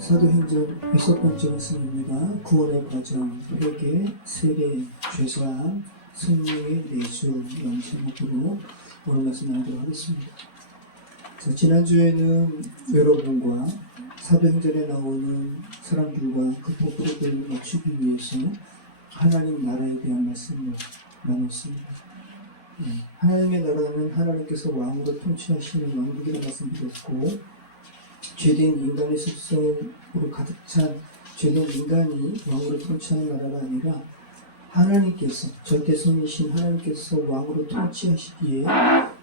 사도행전 6번째 말씀입니다. 구원의 과정, 회개, 세례, 죄사함, 성령의 내주, 영체목으로 오늘 말씀 나누도록 하겠습니다. 자, 지난주에는 여러분과 사도행전에 나오는 사람들과 그 포부를 맞추기 위해서 하나님 나라에 대한 말씀을 나눴습니다. 하나님의 나라는 하나님께서 왕으로 통치하시는 왕국이라는 말씀 드렸고, 죄된 인간의 습성으로 가득 찬 죄된 인간이 왕으로 통치하는 나라가 아니라 하나님께서, 절대선이신 하나님께서 왕으로 통치하시기에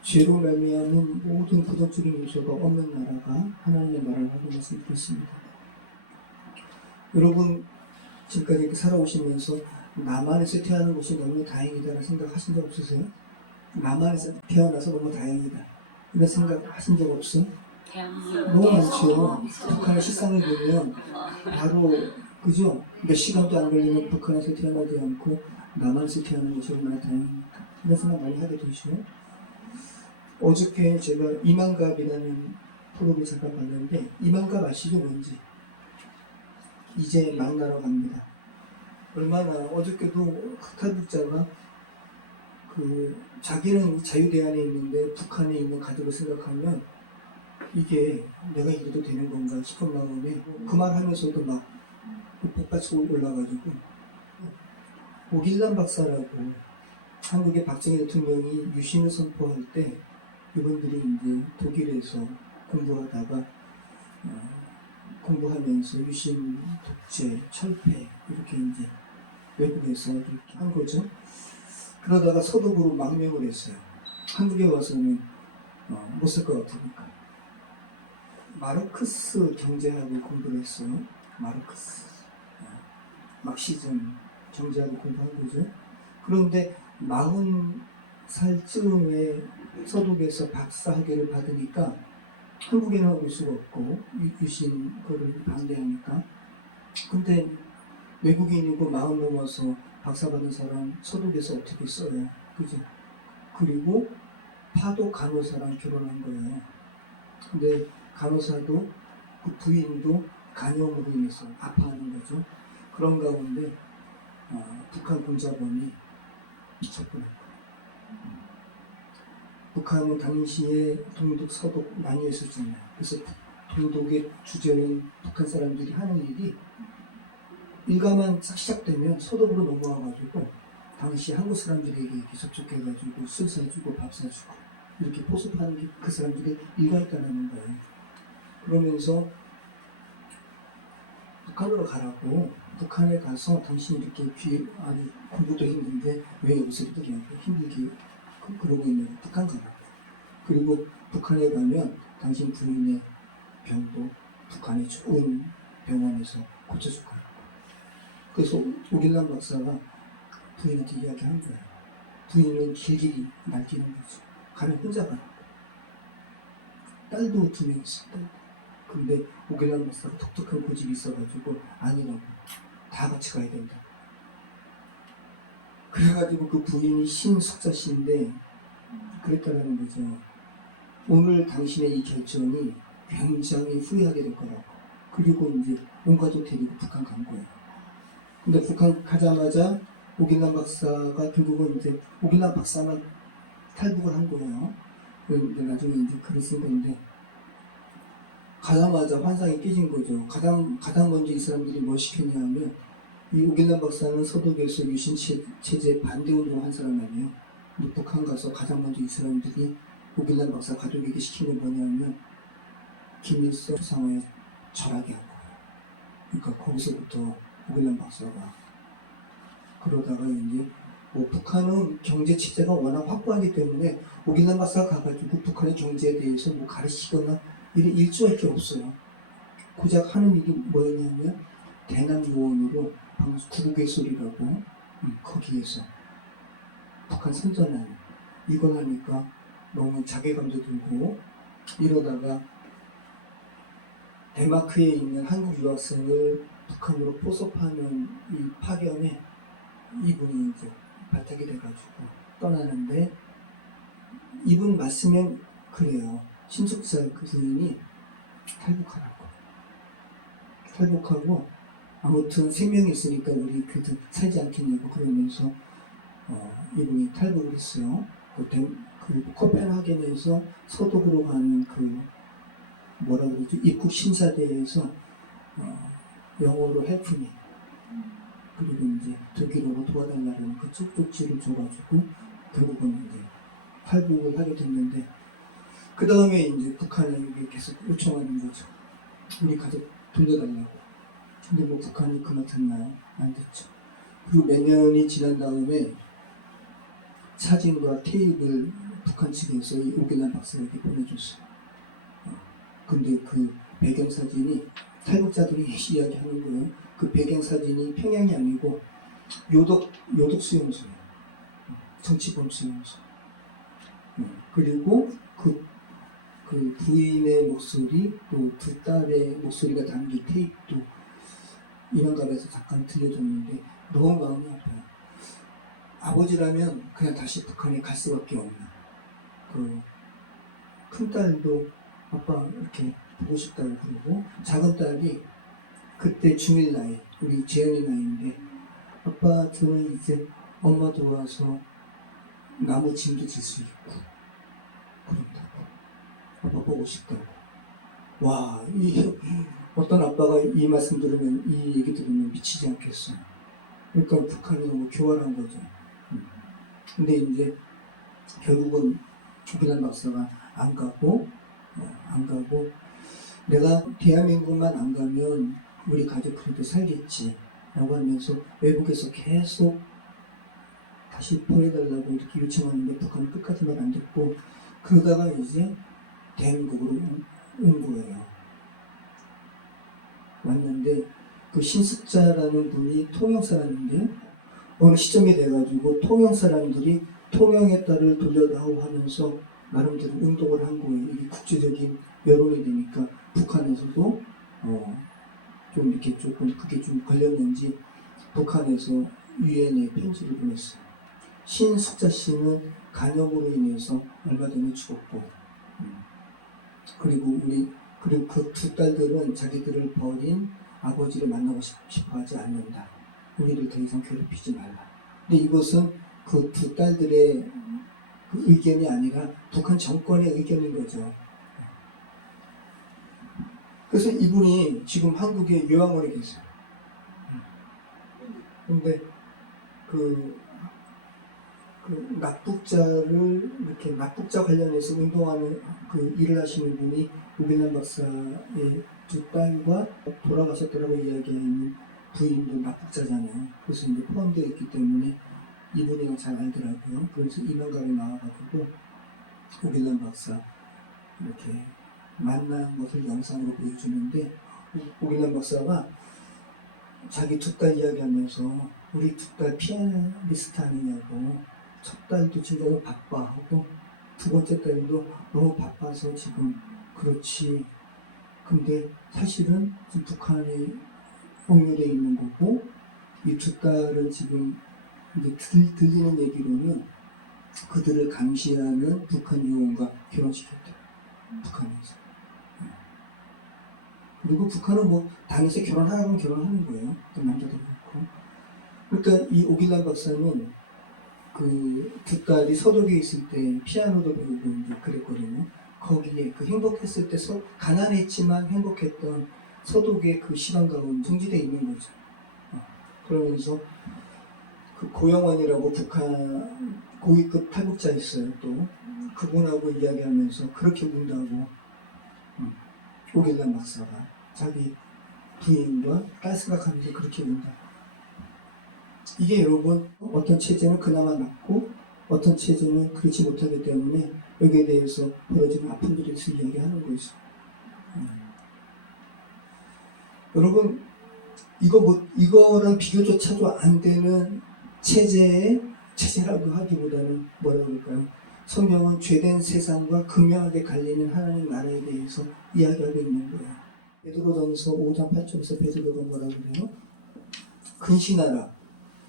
죄로 말미암은 모든 부정적인 요소가 없는 나라가 하나님의 나라라고 말씀드렸습니다. 여러분, 지금까지 이렇게 살아오시면서 남한에서 태어나는 것이 너무 다행이다라는 생각하신 적 없으세요? 남한에서 태어나서 너무 다행이다 이런 생각 하신 적 없어요? 너무 많죠. 북한의 식상을 보면 바로 그죠? 몇 시간도 안 걸리면 북한에서 태어나지 않고 남한에서 태어나는 것이 얼마나 다행입니까? 이런 생각 많이 하게 되죠. 어저께 제가 이만갑이라는 프로그램을 잠깐 봤는데, 이만갑 아시죠? 뭔지? 이제 막 날아갑니다. 얼마나 어저께도 탈북자가 자기는 자유대안에 있는데 북한에 있는 가족을 생각하면 이게 내가 이래도 되는 건가 싶은 마음에 그 말 하면서도 막 폭발치고 올라가지고, 오길남 박사라고 한국의 박정희 대통령이 유신을 선포할 때 이분들이 이제 독일에서 공부하다가 공부하면서 유신 독재, 철폐 이렇게 이제 외국에서 이렇게 한 거죠. 그러다가 서독으로 망명을 했어요. 한국에 와서는 못 쓸 것 같으니까. 마르크스 경제학을 공부를 했어요. 마르크스. 막시즘 경제학을 공부한 거죠. 그런데 40살쯤에 서독에서 박사학위를 받으니까 한국에는 올 수가 없고 유신 거를 반대하니까. 근데 외국인이고 40 넘어서 박사 받은 사람 서독에서 어떻게 써요? 그죠? 그리고 파독 간호사랑 결혼한 거예요. 근데 간호사도 그 부인도 간염으로 인해서 아파하는 거죠. 그런 가운데 북한 군자범이 접근했고, 북한은 당시에 동독, 서독 나뉘어 있었잖아요. 그래서 동독의 주재원 북한 사람들이 하는 일이 일가만 시작되면 서독으로 넘어와가지고 당시 한국 사람들에게 이렇게 접촉해가지고 술 사주고 밥 사주고 이렇게 포섭하는 게 그 사람들의 일가였다는 거예요. 그러면서 북한으로 가라고, 북한에 가서 당신이 이렇게 아주 공부도 힘든데 왜 여기서 이렇게 힘들게 그러고 있냐고, 북한 가라고. 그리고 북한에 가면 당신 부인의 병도 북한의 좋은 병원에서 고쳐줄 거라고. 그래서 오길남 박사가 부인한테 이야기한 거예요. 부인은 길길이 날뛰는 거죠. 가면 혼자 가라고. 딸도 2명 있어요. 딸도. 근데 오길남 박사가 독특한 고집이 있어가지고 아니라고, 다 같이 가야 된다. 그래가지고 그 부인이 신숙자씨인데 그랬다라는 거죠. 오늘 당신의 이 결정이 굉장히 후회하게 될 거라고. 그리고 이제 온 가족 데리고 북한 간 거예요. 근데 북한 가자마자 오길남 박사가 결국은 이제 오길남 박사만 탈북을 한 거예요. 그런데 나중에 이제 글을 쓴 건데, 가자마자 환상이 깨진 거죠. 가장 먼저 이 사람들이 뭘 시켰냐면, 이 오길남 박사는 서독에서 유신 체제 반대 운동을 한 사람 아니에요. 근데 북한 가서 가장 먼저 이 사람들이 오길남 박사 가족에게 시킨 건 뭐냐면 김일성 수상화에 절하게 한 거예요. 그러니까 거기서부터 오길남 박사가 그러다가 이제 북한은 경제 체제가 워낙 확고하기 때문에 오길남 박사가 가가지고 북한의 경제에 대해서 가르치거나 일조할 게 없어요. 고작 하는 일이 뭐였냐면 대남요원으로 구국의 소리라고 거기에서 북한 선전하는 이걸 하니까 너무 자괴감도 들고, 이러다가 덴마크에 있는 한국 유학생을 북한으로 포섭하는 이 파견에 이분이 이제 발탁이 돼가지고 떠나는데, 이분 말씀엔 그래요. 신숙자 그 부인이 탈북하라고. 탈북하고 아무튼 생명이 있으니까 우리 그래도 살지 않겠냐고 그러면서 이분이 탈북을 했어요. 그 코펜하겐에서 서독으로 가는 그 뭐라 그러죠? 입국 심사대에서 영어로 헬프미 그리고 이제 독일어로 도와달라는 그 쪽지를 줘가지고 결국은 이제 탈북을 하게 됐는데 그 다음에 이제 북한에 계속 요청하는 거죠. 우리 가족 돌려달라고. 근데 뭐 북한이 그 말 듣나요? 안 듣죠. 그리고 몇 년이 지난 다음에 사진과 테이프를 북한 측에서 이 오길란 박사에게 보내줬어요. 근데 그 배경사진이 탈북자들이 이야기하는 거예요. 그 배경사진이 평양이 아니고 요독 수용소예요. 정치범 수용소. 그리고 그 부인의 목소리 또 두 딸의 목소리가 담긴 테이프도 인왕갑에서 잠깐 들려줬는데 너무 마음이 아파요. 아버지라면 그냥 다시 북한에 갈 수밖에 없는 그 큰딸도 아빠 이렇게 보고 싶다고 그러고 작은 딸이 그때 중1 나이 우리 재현이 나이인데 아빠 저는 이제 엄마 도와서 나무 짐도 질 수 있고 그런다고 아빠 보고 싶다고 와 어떤 아빠가 이 말씀 들으면 이 얘기 들으면 미치지 않겠어요. 그러니까 북한이 너무 교활한 거죠. 근데 이제 결국은 오길란 박사가 안 가고 내가 대한민국만 안 가면 우리 가족들도 살겠지 라고 하면서 외국에서 계속 다시 보내달라고 이렇게 요청하는데 북한은 끝까지 말 안 듣고 그러다가 이제 대한민국으로 온 거예요. 왔는데 그 신숙자라는 분이 통영 사람인데 어느 시점이 돼가지고 통영 사람들이 통영의 딸을 돌려다오 하면서 나름대로 운동을 한 거예요. 이게 국제적인 여론이 되니까 북한에서도 좀 이렇게 조금 그게 좀 걸렸는지 북한에서 유엔에 편지를 보냈어요. 신숙자 씨는 간염으로 인해서 얼마 전에 죽었고 그리고 그 두 딸들은 자기들을 버린 아버지를 만나고 싶어 하지 않는다. 우리를 더 이상 괴롭히지 말라. 근데 이것은 그 두 딸들의 그 의견이 아니라 북한 정권의 의견인 거죠. 그래서 이분이 지금 한국의 요양원에 계세요. 근데 그 납북자를 이렇게 납북자 관련해서 운동하는 그 일을 하시는 분이 오길란 박사의 두 딸과 돌아가셨다라고 이야기하는 부인도 납북자잖아요. 그래서 이제 포함되어 있기 때문에 이분이랑 잘 알더라고요. 그래서 인왕갑에 나와가지고 오길란 박사 이렇게 만난 것을 영상으로 보여주는데 오길란 박사가 자기 두 딸 이야기하면서 우리 두 딸 피아니스트 아니냐고 첫 딸도 지금 너무 바빠하고 두 번째 딸도 너무 바빠서 지금 그렇지 근데 사실은 지금 북한에 억류되어 있는 거고 이 두 딸은 지금 이제 들리는 얘기로는 그들을 감시하는 북한 요원과 결혼시켰대요. 북한에서. 그리고 북한은 뭐 당에서 결혼하라면 결혼하는 거예요. 또 남자도 그렇고. 그러니까 이 오길란 박사는 그 두 딸이 서독에 있을 때 피아노도 배우고 이제 그랬거든요. 거기에 그 행복했을 때 가난했지만 행복했던 서독의 그 시간 가운데 정지되어 있는 거죠. 그러면서 그 고영원이라고 북한 고위급 탈북자 있어요. 또 그분하고 이야기하면서 그렇게 운다고 오길란 박사가 자기 부인과 딸 생각하면서 그렇게 운다. 이게 여러분 어떤 체제는 그나마 낫고 어떤 체제는 그렇지 못하기 때문에 여기에 대해서 벌어지는 아픔들에 대해서 이야기하는 거죠. 여러분 이거랑 비교조차도 안 되는 체제라고 하기보다는 뭐라 그럴까요? 성경은 죄된 세상과 극명하게 갈리는 하나님 나라에 대해서 이야기하고 있는 거예요. 베드로전서 5장 8절에서 베드로가 뭐라 그래요? 근신하라,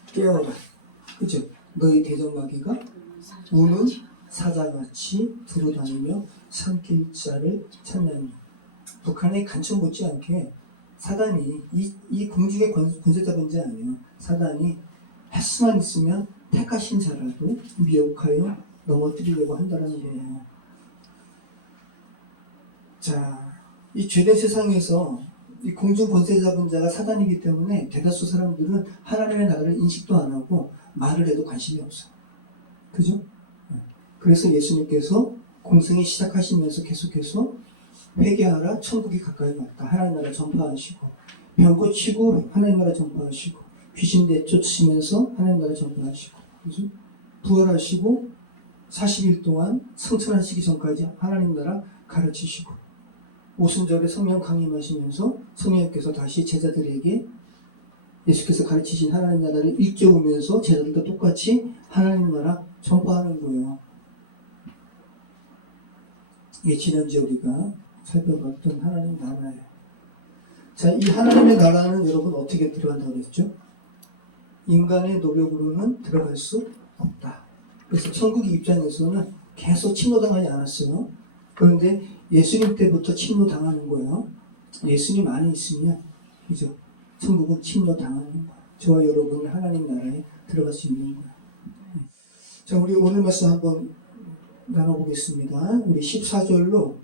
깨어라, 그죠? 너희 대적마귀가 우는 사자같이 들어다니며 삼킬 자를 찾나니. 북한에 간첩 못지않게 사단이 이 궁중의 권세자본자 아니에요. 사단이 할 수만 있으면 택하신 자라도 미혹하여 넘어뜨리려고 한다는 거예요. 자, 이 죄된 세상에서 이 공중 권세 잡은 자가 사단이기 때문에 대다수 사람들은 하나님의 나라를 인식도 안 하고 말을 해도 관심이 없어요. 그죠? 그래서 예수님께서 공생이 시작하시면서 계속해서 회개하라, 천국이 가까이 왔다. 하나님 나라 전파하시고, 병 고치고 하나님 나라 전파하시고, 귀신 내쫓으시면서 하나님 나라 전파하시고, 그죠? 부활하시고 40일 동안 성천하시기 전까지 하나님 나라 가르치시고, 오순절에 성령 강림하시면서 성령께서 다시 제자들에게 예수께서 가르치신 하나님 나라를 일깨우면서 제자들과 똑같이 하나님 나라 전파하는 거예요. 이게 지난주에 우리가 살펴봤던 하나님 나라예요. 자, 이 하나님의 나라는 여러분 어떻게 들어간다고 그랬죠? 인간의 노력으로는 들어갈 수 없다. 그래서 천국의 입장에서는 계속 침노당하지 않았어요. 그런데 예수님 때부터 침노당하는 거예요. 예수님 안에 있으면, 그죠? 천국은 침노당하는 거예요. 저와 여러분이 하나님 나라에 들어갈 수 있는 거예요. 자, 우리 오늘 말씀 한번 나눠보겠습니다. 우리 14절로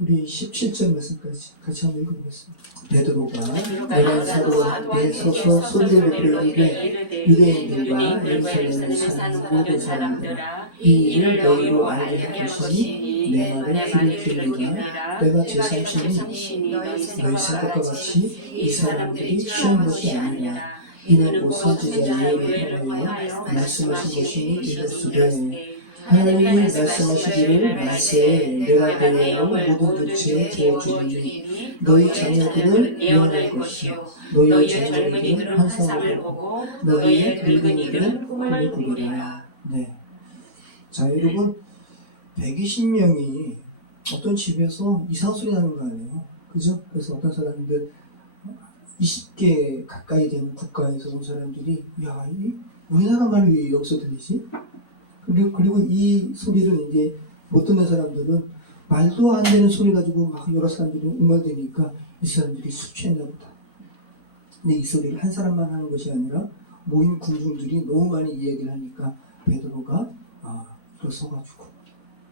우리 17절 말씀까지 같이 한번 읽어보겠습니다. 베드로가 열한 사도와 함께 서서 소리를 높여 이르되 유대인들과 예루살렘에 사는 모든 사람들아, 이 일을 너희로 알게 할 것이니 내 말에 귀를 기울이라. 내가 제3신이 너희 생각과 같이 이 사람들이 취한 것이 아니라 이는 곧 선지자 예언을 통하여 말씀하신 것이니 이르시되 하나님이 말씀하시기를 말세에 내가 너희로 모든 육체에 부어주리니 너희 자녀들은 예언할 것이요 너희의 젊은이들은 환상을 보고 너희의 늙은이들은 꿈을 꾸리라. 네. 자, 여러분 120명이 어떤 집에서 이상한 소리 나는 거 아니에요? 그죠? 그래서 어떤 사람들 20개 가까이 되는 국가에서 온 사람들이 야, 이 우리나라 말이 왜 여기서 들리지? 그리고 이 소리를 이제 못 듣는 사람들은 말도 안 되는 소리 가지고 막 여러 사람들이 웅얼대니까 이 사람들이 술 취했나 보다. 근데 이 소리를 한 사람만 하는 것이 아니라 모인 군중들이 너무 많이 이야기를 하니까 베드로가 일어서가지고,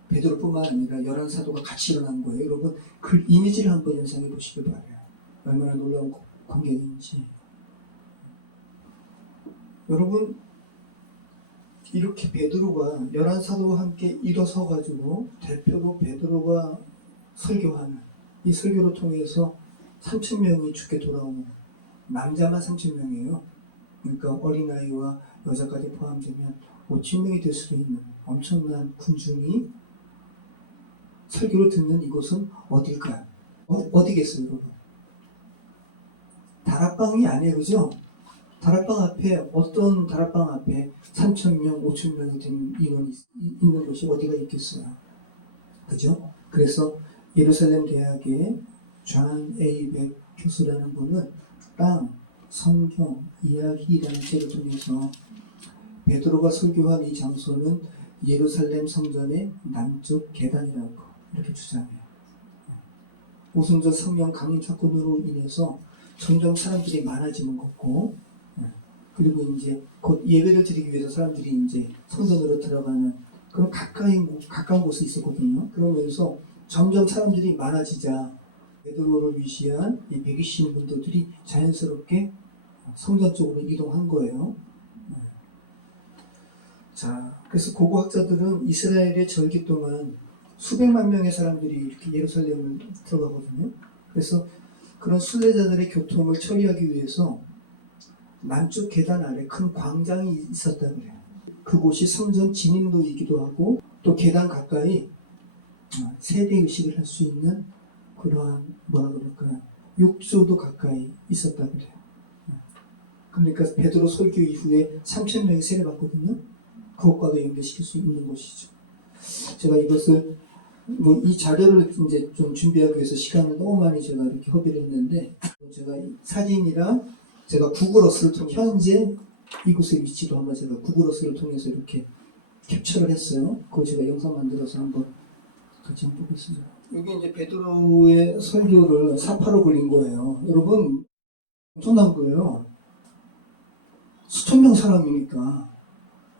베드로뿐만 아니라 11사도가 같이 일어난 거예요. 여러분 그 이미지를 한번 연상해 보시길 바라요. 얼마나 놀라운 광경인지. 여러분 이렇게 베드로가 11사도와 함께 일어서가지고 대표로 베드로가 설교하는 이 설교를 통해서 3,000명이 죽게 돌아오는, 남자만 3,000명이에요. 그러니까 어린아이와 여자까지 포함되면 5,000명이 될 수도 있는 엄청난 군중이 설교를 듣는 이곳은 어딜까요? 어디겠어요, 여러분? 다락방이 아니에요, 그죠? 다락방 앞에, 어떤 다락방 앞에 3,000명, 5,000명이 되는 인원이 있는 곳이 어디가 있겠어요? 그죠? 그래서 예루살렘 대학의 존 에이백 교수라는 분은 땅, 성경, 이야기라는 책을 통해서 베드로가 설교한 이 장소는 예루살렘 성전의 남쪽 계단이라고 이렇게 주장해요. 오순절 성령 강림 사건으로 인해서 점점 사람들이 많아지는 거고, 그리고 이제 곧 예배를 드리기 위해서 사람들이 이제 성전으로 들어가는 그런 가까운 곳에 있었거든요. 그러면서 점점 사람들이 많아지자 베드로를 위시한 이 120분들이 자연스럽게 성전 쪽으로 이동한 거예요. 자, 그래서 고고학자들은 이스라엘의 절기 동안 수백만 명의 사람들이 이렇게 예루살렘을 들어가거든요. 그래서 그런 순례자들의 교통을 처리하기 위해서 남쪽 계단 아래 큰 광장이 있었다고 그래요. 그곳이 성전 진입로이기도 하고 또 계단 가까이 세대의식을 할 수 있는 그러한 뭐라 그럴까요? 욕조도 가까이 있었다고 그래요. 그러니까 베드로 설교 이후에 3,000명이 세례받거든요. 그것과도 연결시킬 수 있는 것이죠. 제가 이것을 이 자료를 이제 좀 준비하기 위해서 시간을 너무 많이 제가 이렇게 허비를 했는데, 제가 사진이랑 제가 구글어스를 통해 현재 이곳의 위치도 한번 제가 구글어스를 통해서 이렇게 캡처를 했어요. 그거 제가 영상 만들어서 한번 같이 한번 보겠습니다. 여기 이제 베드로의 설교를 사파로 그린 거예요. 여러분, 엄청난 거예요. 수천 명 사람이니까.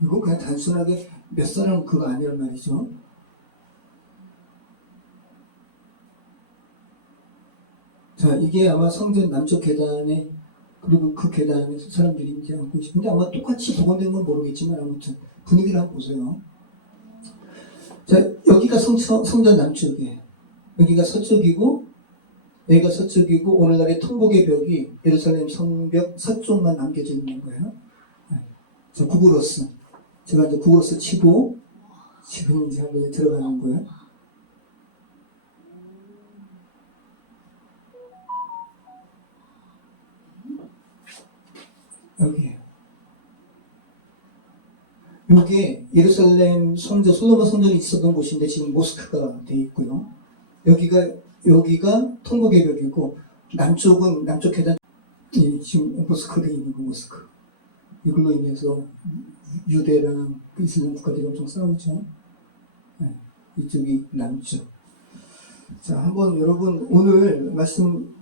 이건 그냥 단순하게 몇 사람 그거 아니란 말이죠. 자, 이게 아마 성전 남쪽 계단에, 그리고 그 계단에 사람들이 이제 앉고 있는데 아마 똑같이 복원된 건 모르겠지만 아무튼 분위기를 한번 보세요. 자, 여기가 성전 남쪽이에요. 여기가 서쪽이고, 여기가 서쪽이고, 오늘날의 통곡의 벽이 예루살렘 성벽 서쪽만 남겨져 있는 거예요. 자, 구글어스. 제가 이제 구글어스 치고, 지금 이제 한번 들어가는 거예요. 여기에요. 이게 예루살렘 성전, 솔로몬 성전이 있었던 곳인데 지금 모스크가 되어 있고요. 여기가 통곡의 벽이고, 남쪽은, 남쪽 계단, 지금 모스크 되어 있는 거, 모스크. 이걸로 인해서 유대랑 이슬람 국가들이 엄청 싸우죠. 네, 이쪽이 남쪽. 자, 한번 여러분 오늘 말씀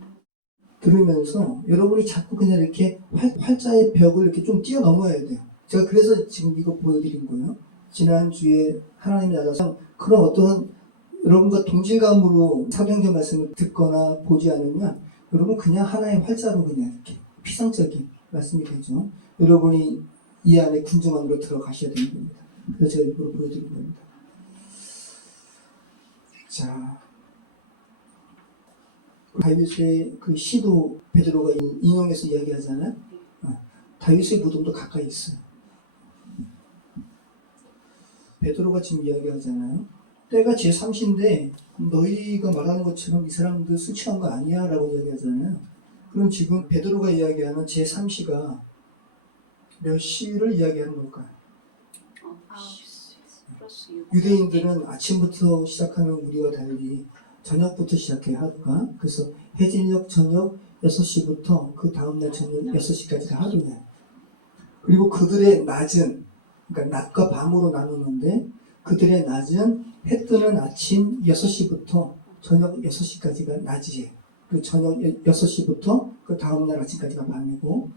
들으면서 여러분이 자꾸 그냥 이렇게 활자의 벽을 이렇게 좀 뛰어넘어야 돼요. 제가 그래서 지금 이거 보여드린 거예요. 지난주에 하나님이 나타나서 그런 어떤 여러분과 동질감으로 사도행전 말씀을 듣거나 보지 않으면 여러분 그냥 하나의 활자로 그냥 이렇게 피상적인 말씀이 되죠. 여러분이 이 안에 군중 안으로 들어가셔야 되는 겁니다. 그래서 제가 일부러 보여드린 겁니다. 자, 다윗의 그 시도 베드로가 인용해서 이야기하잖아요. 다윗의 무덤도 가까이 있어요. 베드로가 지금 이야기하잖아요. 때가 제3시인데 너희가 말하는 것처럼 이 사람들 술 취한 거 아니야 라고 이야기하잖아요. 그럼 지금 베드로가 이야기하는 제3시가 몇 시를 이야기하는 걸까요? 유대인들은 아침부터 시작하는 우리와 달리 저녁부터 시작해요, 하루가. 그래서 해질녘 저녁 6시부터 그 다음날 저녁 6시까지가 하루예요. 그리고 그들의 낮은, 그러니까 낮과 밤으로 나누는데 그들의 낮은 해 뜨는 아침 6시부터 저녁 6시까지가 낮이에요. 그 저녁 6시부터 그 다음날 아침까지가 밤이고,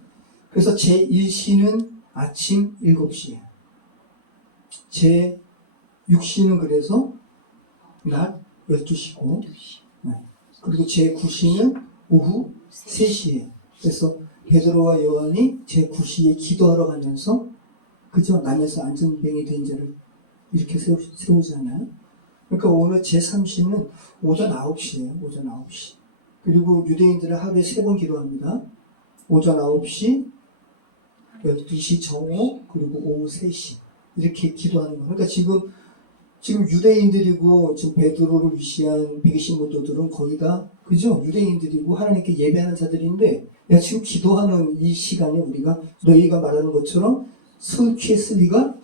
그래서 제1시는 아침 7시예요. 제6시는 그래서 낮 12시고, 네. 그리고 제9시는 오후 3시예요. 그래서 베드로와 요한이 제9시에 기도하러 가면서, 그죠? 남에서 안전뱅이 된 자를 이렇게 세우잖아요. 그러니까 오늘 제3시는 오전 9시예요. 오전 9시. 그리고 유대인들은 하루에 3번 기도합니다. 오전 9시, 12시 정오, 그리고 오후 3시. 이렇게 기도하는 거예요. 그러니까 지금 유대인들이고 지금 베드로를 위시한 120문도들은 거의 다, 그죠? 유대인들이고 하나님께 예배하는 자들인데, 야, 지금 기도하는 이 시간에 우리가 너희가 말하는 것처럼 술 취했을 리가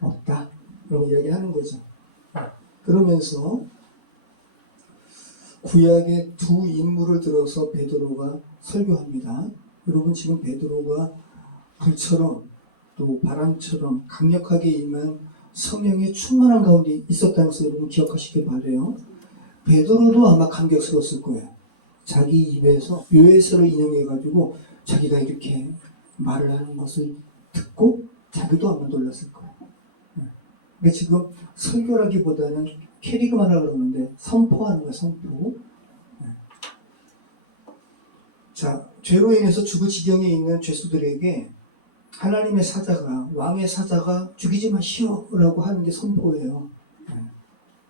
없다. 라고 이야기하는 거죠. 그러면서 구약의 두 인물을 들어서 베드로가 설교합니다. 여러분 지금 베드로가 불처럼 또 바람처럼 강력하게 임한 성령의 충만한 가운데 있었다는 것을 여러분 기억하시길 바라요. 베드로도 아마 감격스러웠을 거예요. 자기 입에서 요에서를 인용해가지고 자기가 이렇게 말을 하는 것을 듣고 자기도 아마 놀랐을 거예요. 그러니까 지금 설교라기보다는 캐리그마라 그러는데 선포하는 거예요. 선포. 자, 죄로 인해서 죽을 지경에 있는 죄수들에게 하나님의 사자가, 왕의 사자가 죽이지 마시오 라고 하는 게 선포예요.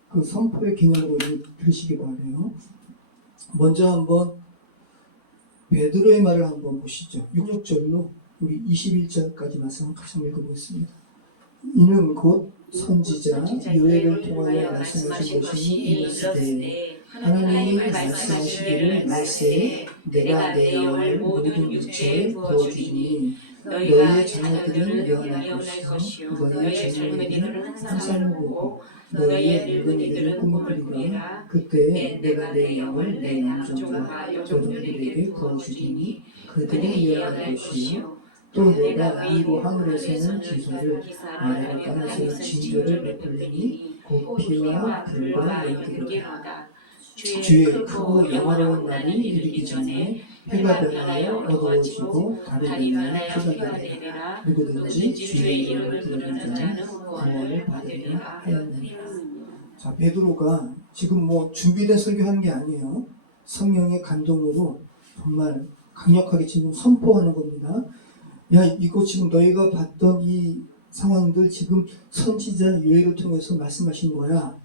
그 선포의 개념으로 들으시기 바라요. 먼저 한번 베드로의 말을 한번 보시죠. 6절로 우리 21절까지 말씀 같이 읽어보겠습니다. 이는 곧 선지자 요엘을 통하여 말씀하신 것이 이르시되 하나님이 말씀하시기를 말세에 내가 내 영을 모든 육체에 부어주리니 너희의 자녀들은 예언할 것이요 너희의 젊은이들은 환상을 보고 너희의 늙은이들은 꿈을 꾸리라. 그때에 내가 내 영을 내 남종과 여종들에게 부어주리니 그들이 예언할 것이요 또 내가 위로 하늘에서는 기사를 아래로 땅에서는 징조를 베풀리니 곧 피와 불과 연기로다. 주의 크고 영화로운 날이 이르기 전에 해가 변하여 어두워지고 달이 변하여 피가 내리라. 누구든지 주의 이름을 부르는 자는 구원을 받으리라 하였느니라. 자, 베드로가 지금 뭐 준비된 설교하는 게 아니에요. 성령의 감동으로 정말 강력하게 지금 선포하는 겁니다. 야, 이거 지금 너희가 봤던 이 상황들 지금 선지자 요엘을 통해서 말씀하신 거야.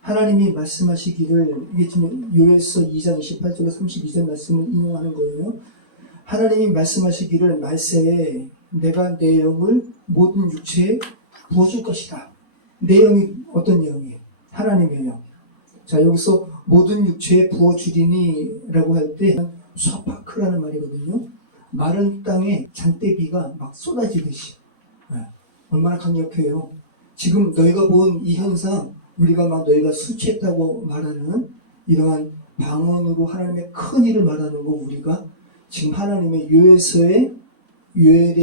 하나님이 말씀하시기를, 이게 지금 요엘서 2장 28절에 32절 말씀을 인용하는 거예요. 하나님이 말씀하시기를 말세에 내가 내 영을 모든 육체에 부어줄 것이다. 내 영이 어떤 영이에요? 하나님의 영. 자, 여기서 모든 육체에 부어주리니 라고 할 때 샤파크라는 말이거든요. 마른 땅에 장대비가 막 쏟아지듯이. 얼마나 강력해요. 지금 너희가 본 이 현상, 우리가 막 너희가 술 취했다고 말하는 이러한 방언으로 하나님의 큰 일을 말하는 거, 우리가 지금 하나님의 요엘의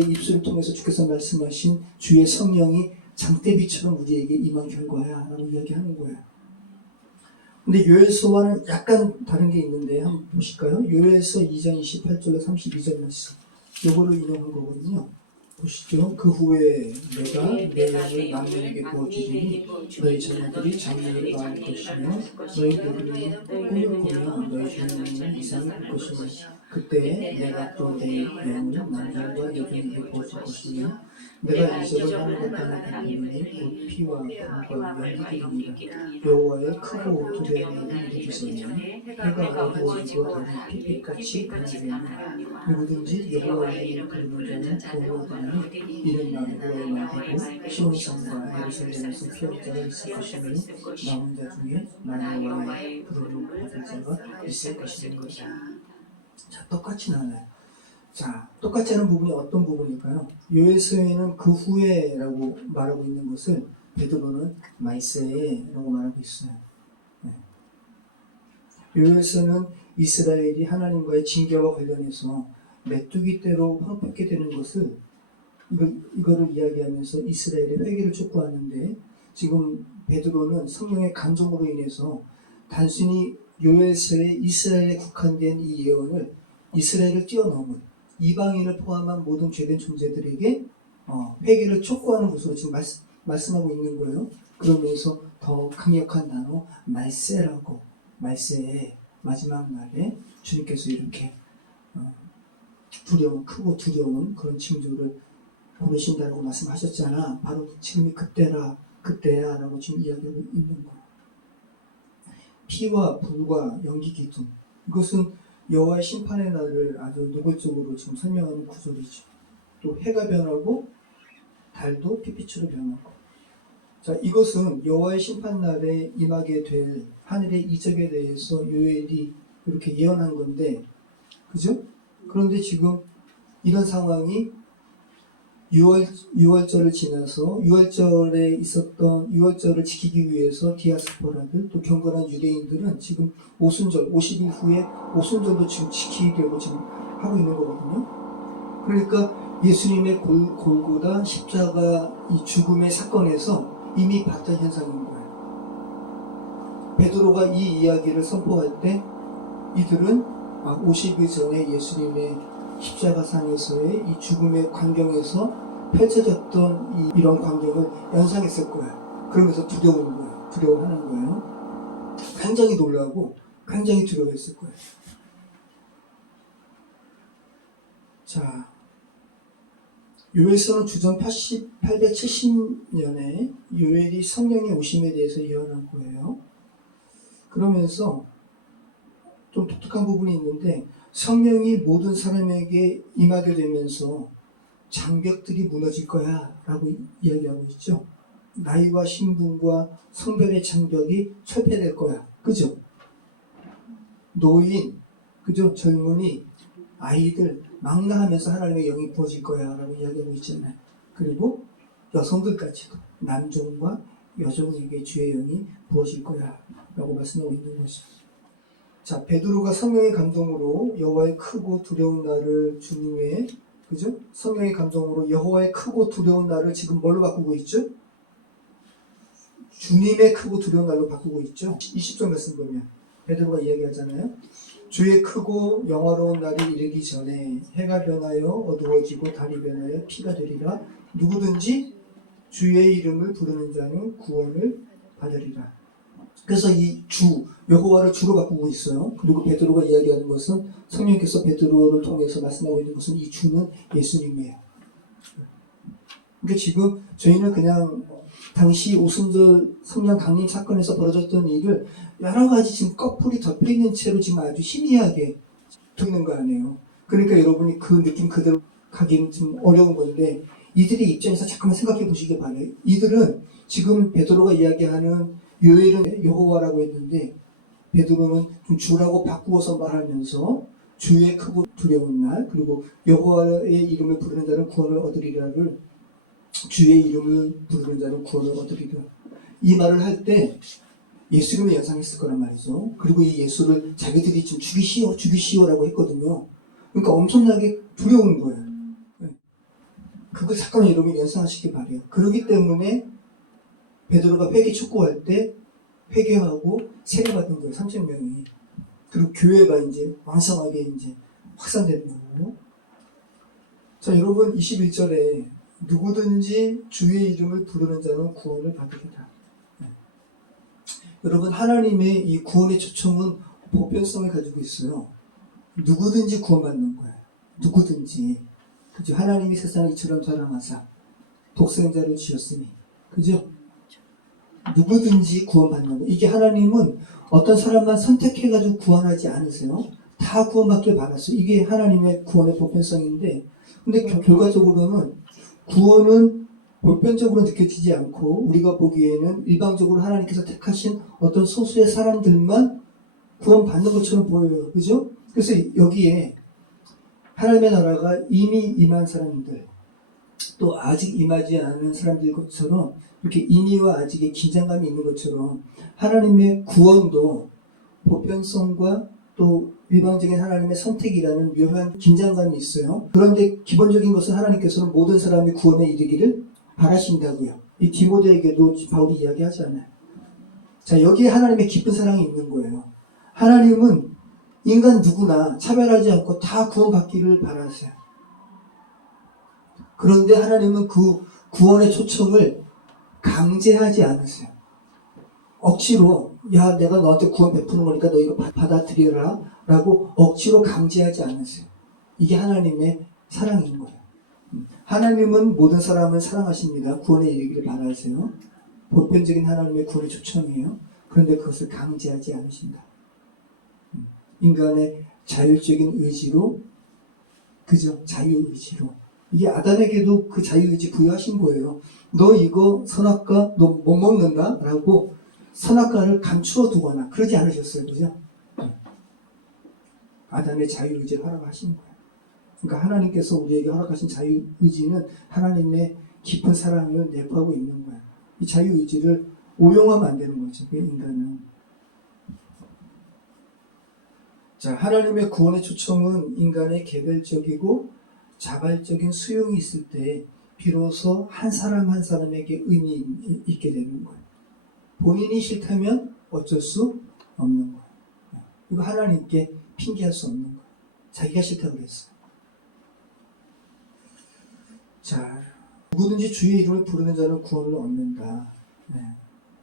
입술을 통해서 주께서 말씀하신 주의 성령이 장대비처럼 우리에게 임한 결과야 라고 이야기하는 거예요. 근데 요엘서와는 약간 다른 게 있는데 한번 보실까요? 요엘서 2장 28절로 32절 말씀, 요거를 인용한 거거든요. 보시죠. 그 후에 내가 내 영을 만민에게 부어주리니 너희 자녀들이 장래를 낳을 것이며 너희 배들은 꿈을 꾸며 너희 주님은 이상을 볼 것이며 그때 내가 또 내 영을 남자와 여종에게 부어줄 것이며 내가 이적을 하늘과 땅을 비비니 곧 피와 불과 연기들이니라. 여호와의 크고 두려운 날이 이르기 전에 해가 어두워지고 달이 핏빛같이 변하리라. 누구든지 여호와의 이름을 부르는 자는 구원을 얻으니 이는 만국의 마비고 시온산과 예루살렘에서 피할 자가 있을 것이며 남은 자 중에 여호와의 부름을 받을 자가 있을 것입니다. 자, 똑같이 나와요. 자, 똑같지 않은 부분이 어떤 부분일까요? 요엘서에는 그 후에라고 말하고 있는 것을 베드로는 말세에라고 말하고 있어요. 요엘서는 이스라엘이 하나님과의 징계와 관련해서 메뚜기 떼로 황폐케 되는 것을 이거를 이야기하면서 이스라엘의 회개를 촉구하는데, 지금 베드로는 성령의 감동으로 인해서 단순히 요엘서에 이스라엘에 국한된 이 예언을 이스라엘을 뛰어넘은 이방인을 포함한 모든 죄된 존재들에게 회개를 촉구하는 것으로 지금 말씀하고 있는 거예요. 그러면서 더 강력한 단어 말세라고, 말세의 마지막 날에 주님께서 이렇게 크고 두려운 그런 징조를 보내신다고 말씀하셨잖아. 바로 지금이 그때야 라고 지금 이야기하고 있는 거예요. 피와 불과 연기 기둥, 이것은 여호와의 심판의 날을 아주 노골적으로 지금 설명하는 구절이죠. 또 해가 변하고 달도 피빛으로 변하고. 자, 이것은 여호와의 심판 날에 임하게 될 하늘의 이적에 대해서 요엘이 이렇게 예언한 건데, 그죠? 그런데 지금 이런 상황이 6월절을 지나서 6월절을 지키기 위해서 디아스포라들, 또 경건한 유대인들은 지금 오순절, 50일 후에 오순절도 지금 지키려고 지금 하고 있는 거거든요. 그러니까 예수님의 골고다 십자가 이 죽음의 사건에서 이미 봤던 현상인 거예요. 베드로가 이 이야기를 선포할 때 이들은 50일 전에 예수님의 십자가상에서의 이 죽음의 광경에서 펼쳐졌던 이런 광경을 연상했을 거예요. 그러면서 두려워하는 거예요. 굉장히 놀라고 굉장히 두려워했을 거예요. 자, 요엘서는 주전 870년에 요엘이 성령의 오심에 대해서 예언한 거예요. 그러면서 좀 독특한 부분이 있는데, 성령이 모든 사람에게 임하게 되면서 장벽들이 무너질 거야 라고 이야기하고 있죠. 나이와 신분과 성별의 장벽이 철폐될 거야. 그죠? 노인, 그죠? 젊은이, 아이들 막 나가면서 하나님의 영이 부어질 거야 라고 이야기하고 있잖아요. 그리고 여성들까지도 남종과 여종에게 주의 영이 부어질 거야 라고 말씀하고 있는 거죠. 자, 베드로가 성령의 감동으로 여호와의 크고 두려운 날을 주님의, 그죠? 성령의 감동으로 여호와의 크고 두려운 날을 지금 뭘로 바꾸고 있죠? 주님의 크고 두려운 날로 바꾸고 있죠. 20절 말씀 보면 베드로가 이야기하잖아요. 주의 크고 영화로운 날이 이르기 전에 해가 변하여 어두워지고 달이 변하여 피가 되리라. 누구든지 주의 이름을 부르는 자는 구원을 받으리라. 그래서 이 주, 여호와를 주로 바꾸고 있어요. 그리고 베드로가 이야기하는 것은 성령께서 베드로를 통해서 말씀하고 있는 것은 이 주는 예수님이에요. 그러니까 지금 저희는 그냥 당시 오순절 성령 강림 사건에서 벌어졌던 일을 여러 가지 지금 꺼풀이 덮여있는 채로 지금 아주 희미하게 듣는 거 아니에요. 그러니까 여러분이 그 느낌 그대로 가기는 좀 어려운 건데 이들의 입장에서 잠깐만 생각해 보시기 바래요. 이들은 지금 베드로가 이야기하는 요엘은 여호와라고 했는데 베드로는 좀 주라고 바꾸어서 말하면서 주의 크고 두려운 날 그리고 여호와의 이름을 부르는 자는 구원을 얻으리라를 주의 이름을 부르는 자는 구원을 얻으리라. 이 말을 할 때 예수님을 연상했을 거란 말이죠. 그리고 이 예수를 자기들이 좀 죽이시오라고 했거든요. 그러니까 엄청나게 두려운 거예요. 그걸 잠깐 여러분이 연상하시기 바래요. 그렇기 때문에 베드로가 회개 촉구할 때 회개하고 세례받은 거예요. 3,000명이. 그리고 교회가 이제 왕성하게 이제 확산되는 거고. 자, 여러분 21절에 누구든지 주의 이름을 부르는 자는 구원을 받으리라. 여러분 하나님의 이 구원의 초청은 보편성을 가지고 있어요. 누구든지 구원받는 거예요. 누구든지. 그죠? 하나님이 세상을 이처럼 사랑하사 독생자를 주셨으니. 그죠? 누구든지 구원받는 거. 이게 하나님은 어떤 사람만 선택해가지고 구원하지 않으세요. 다 구원받길 바랐어요. 이게 하나님의 구원의 보편성인데, 근데 결과적으로는 구원은 보편적으로 느껴지지 않고 우리가 보기에는 일방적으로 하나님께서 택하신 어떤 소수의 사람들만 구원받는 것처럼 보여요. 그죠? 그래서 여기에 하나님의 나라가 이미 임한 사람들, 또 아직 임하지 않은 사람들 것처럼 이렇게 이미와 아직의 긴장감이 있는 것처럼 하나님의 구원도 보편성과 또 일방적인 하나님의 선택이라는 묘한 긴장감이 있어요. 그런데 기본적인 것은 하나님께서는 모든 사람이 구원에 이르기를 바라신다고요. 이 디모데에게도 바울이 이야기하잖아요. 자, 여기에 하나님의 깊은 사랑이 있는 거예요. 하나님은 인간 누구나 차별하지 않고 다 구원받기를 바라세요. 그런데 하나님은 그 구원의 초청을 강제하지 않으세요. 억지로 야 내가 너한테 구원 베푸는 거니까 너 이거 받아들여라 라고 억지로 강제하지 않으세요. 이게 하나님의 사랑인 거예요. 하나님은 모든 사람을 사랑하십니다. 구원에 이르기를 바라세요. 보편적인 하나님의 구원의 초청이에요. 그런데 그것을 강제하지 않으신다. 인간의 자율적인 의지로, 그죠? 자유의지로. 이게 아담에게도 그 자유의지 부여하신 거예요. 너 이거 선악과 너 못 먹는다? 라고 선악과를 감추어 두거나 그러지 않으셨어요. 그죠? 아담의 자유의지를 허락하신 거예요. 그러니까 하나님께서 우리에게 허락하신 자유의지는 하나님의 깊은 사랑을 내포하고 있는 거예요. 이 자유의지를 오용하면 안 되는 거죠. 인간은. 자, 하나님의 구원의 초청은 인간의 개별적이고 자발적인 수용이 있을 때 비로소 한 사람 한 사람에게 의미 있게 되는 거예요. 본인이 싫다면 어쩔 수 없는 거예요. 이거 하나님께 핑계할 수 없는 거예요. 자기가 싫다고 그랬어요. 자, 누구든지 주의 이름을 부르는 자는 구원을 얻는다. 네.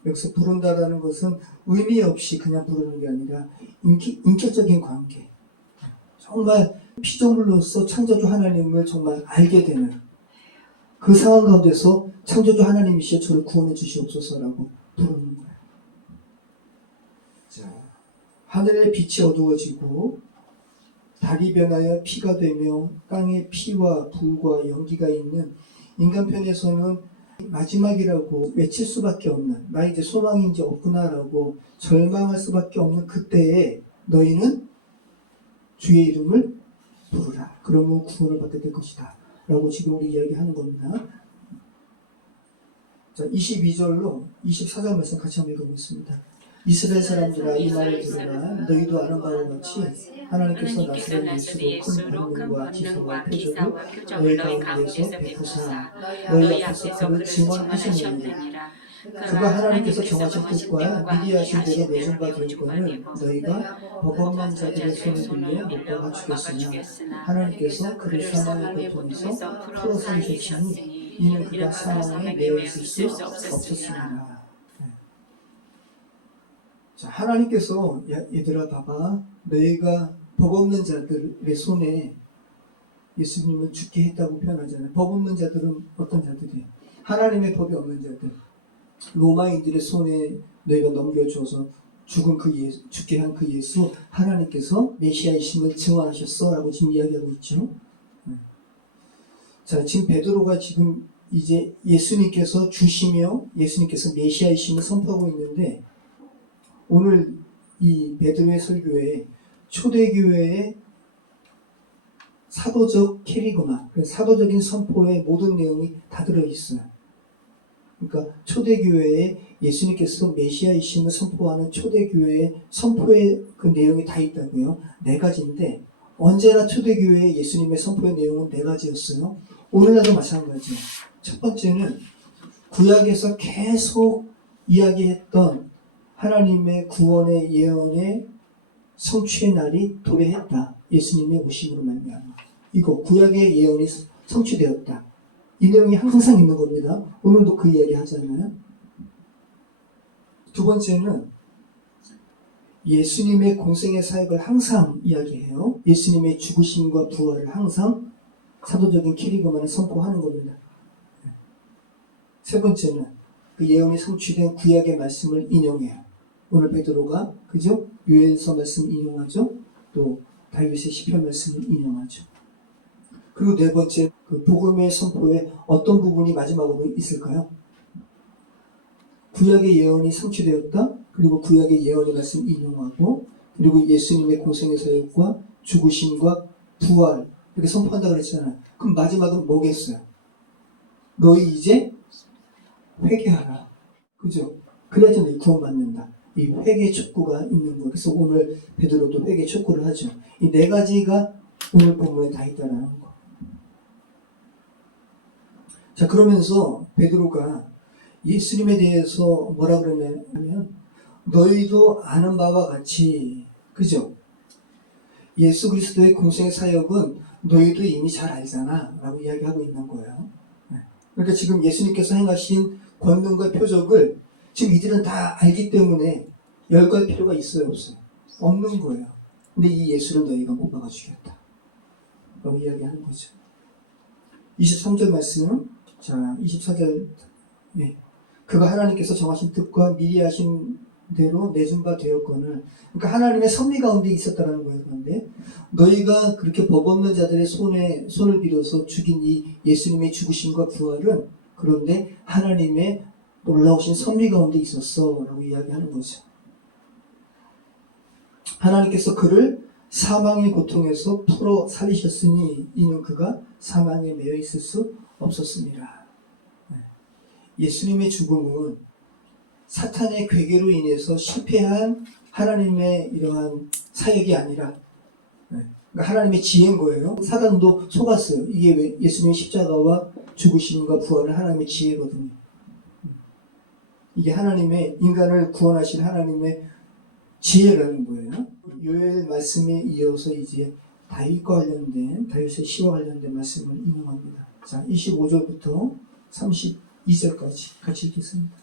여기서 부른다라는 것은 의미 없이 그냥 부르는 게 아니라 인격적인 관계. 정말 피조물로서 창조주 하나님을 정말 알게 되는 그 상황 가운데서 창조주 하나님이시여 저를 구원해 주시옵소서라고 부르는 거예요. 자, 하늘의 빛이 어두워지고 달이 변하여 피가 되며 땅에 피와 불과 연기가 있는 인간 편에서는 마지막이라고 외칠 수밖에 없는, 나 이제 소망이 이제 없구나라고 절망할 수밖에 없는 그때에 너희는 주의 이름을 부르라. 그러면 구원을 받게 될 것이다. 라고 지금 우리 이야기하는 겁니다. 자, 22절로 24절 말씀 같이 한번 읽어보겠습니다. 이스라엘 사람들아 이 말을 들으라. 너희도 아는 바와 같이 하나님께서 나사렛 예수로 큰 권능과 기사와 표적을 너희 가운데서 베푸사 너희 앞에서 그를 증언하시느니라. 그가 하나님께서 정하신 뜻과 미리 하신 대로 내준 바 되었거늘 너희가 법 없는 자들의 손에 들려 못 박아 죽였으나 하나님께서 그를 사망의 고통에서 풀어 살리셨으니 이는 그가 사망에 매여 있을 수 없었습니다. 자, 하나님께서 얘들아 봐봐, 너희가 법 없는 자들의 손에 예수님을 죽게 했다고 표현하잖아요. 법 없는 자들은 어떤 자들이에요? 하나님의 법이 없는 자들. 로마인들의 손에 너희가 넘겨줘서 죽게 한 그 예수, 하나님께서 메시아이심을 증언하셨어 라고 지금 이야기하고 있죠. 자, 지금 베드로가 지금 이제 예수님께서 주시며 예수님께서 메시아이심을 선포하고 있는데, 오늘 이 베드로의 설교에 초대교회의 사도적 캐리그마, 사도적인 선포의 모든 내용이 다 들어있어요. 그러니까 초대교회에 예수님께서 메시아이심을 선포하는 초대교회의 선포의 그 내용이 다 있다고요. 4가지인데 언제나 초대교회의 예수님의 선포의 내용은 4가지였어요. 오늘날도 마찬가지예요. 첫 번째는 구약에서 계속 이야기했던 하나님의 구원의 예언의 성취의 날이 도래했다. 예수님의 오심으로 말미암아. 이거 구약의 예언이 성취되었다. 이 내용이 항상 있는 겁니다. 오늘도 그 이야기 하잖아요. 두 번째는 예수님의 공생의 사역을 항상 이야기해요. 예수님의 죽으심과 부활을 항상 사도적인 캐리그마는 선포하는 겁니다. 세 번째는 그 예언이 성취된 구약의 말씀을 인용해요. 오늘 베드로가 그죠? 요엘서 말씀 인용하죠. 또 다윗의 시편 말씀을 인용하죠. 그리고 네 번째, 그 복음의 선포에 어떤 부분이 마지막으로 있을까요? 구약의 예언이 성취되었다. 그리고 구약의 예언의 말씀 인용하고, 그리고 예수님의 공생의 사역과 죽으심과 부활 이렇게 선포한다 그랬잖아요. 그럼 마지막은 뭐겠어요? 너희 이제 회개하라. 그죠? 그래야지 너희 구원받는다. 이 회개 촉구가 있는 거. 그래서 오늘 베드로도 회개 촉구를 하죠. 이 4가지가 오늘 본문에 다 있다는 거. 자, 그러면서 베드로가 예수님에 대해서 뭐라 그러냐면 너희도 아는 바와 같이, 그죠? 예수 그리스도의 공생의 사역은 너희도 이미 잘 알잖아 라고 이야기하고 있는 거예요. 그러니까 지금 예수님께서 행하신 권능과 표적을 지금 이들은 다 알기 때문에 열거할 필요가 있어요, 없어요? 없는 거예요. 근데 이 예수를 너희가 못 박아 죽였다 라고 이야기하는 거죠. 23절 말씀, 자 24절, 네. 그가 하나님께서 정하신 뜻과 미리 하신 대로 내준 바 되었거늘, 그러니까 하나님의 섭리 가운데 있었다는 거예요. 그런데 너희가 그렇게 법 없는 자들의 손을 빌어서 죽인 이 예수님의 죽으심과 부활은 그런데 하나님의 놀라우신 섭리 가운데 있었어 라고 이야기하는 거죠. 하나님께서 그를 사망의 고통에서 풀어 살리셨으니 이는 그가 사망에 매여 있을 수 없었습니다. 예수님의 죽음은 사탄의 괴계로 인해서 실패한 하나님의 이러한 사역이 아니라 그러니까 하나님의 지혜인 거예요. 사단도 속았어요. 이게 왜 예수님의 십자가와 죽으심과 부활은 하나님의 지혜거든요. 이게 하나님의 인간을 구원하신 하나님의 지혜라는 거예요. 요엘 말씀에 이어서 이제 다윗과 관련된, 다윗의 시와 관련된 말씀을 인용합니다. 자, 25절부터 32절까지 같이 읽겠습니다.